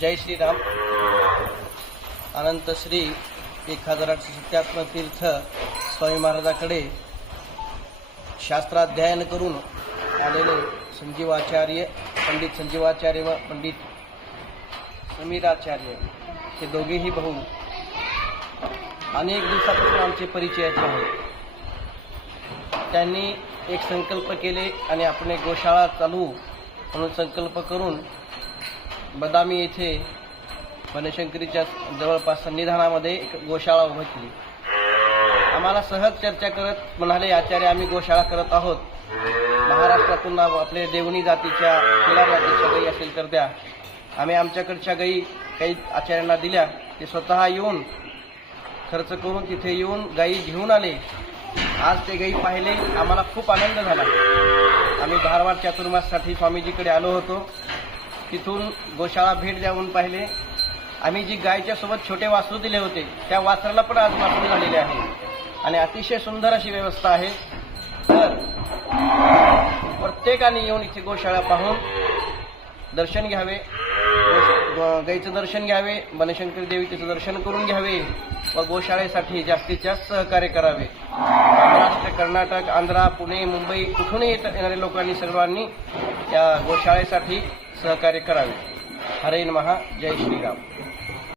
जय श्रीराम. अनंत श्री 1857 तीर्थ स्वामी महाराजाकडे शास्त्राध्ययन करून आलेले संजीवाचार्य, पंडित संजीवाचार्य व पंडित समीराचार्य हे दोघेही भाऊ अनेक दिवसापासून आमचे परिचयाचे आहेत. त्यांनी एक संकल्प केले आणि आपण एक गोशाळा चालवू म्हणून संकल्प करून बदामी येथे बनशंकरीच्या जवळपास सन्निधानामध्ये एक गोशाळा उभी केली. आम्हाला सहज चर्चा करत म्हणाले, आचार्य आम्ही गोशाळा करत आहोत, महाराष्ट्रातून आपले देवणी जातीच्या किला जातीच्या गायी असेल तर द्या. आम्ही आमच्याकडच्या गायी काही आचार्यांना दिल्या. ते स्वतः येऊन खर्च करून तिथे येऊन गायी घेऊन आले. आज ते गायी पाहिले, आम्हाला खूप आनंद झाला. आम्ही धारवाड चातुर्माससाठी स्वामीजीकडे आलो होतो. तिथून गोशाळा भेट द्यावून पाहिले. आम्ही जी गायच्या सोबत छोटे वासरू दिले होते त्या वासराला पण आज वासरू झालेले आहे आणि अतिशय सुंदर अशी व्यवस्था आहे. तर प्रत्येकाने येऊन इथे गोशाळा पाहून दर्शन घ्यावे, गायीचं दर्शन घ्यावे, बनशंकरी देवीचं दर्शन करून घ्यावे व गोशाळेसाठी जास्तीत जास्त सहकार्य करावे. महाराष्ट्र, कर्नाटक, आंध्रा, पुणे, मुंबई कुठूनही येणाऱ्या लोकांनी सर्वांनी या गोशाळेसाठी सहकार्य करावे. हरे नमः. जय श्रीराम.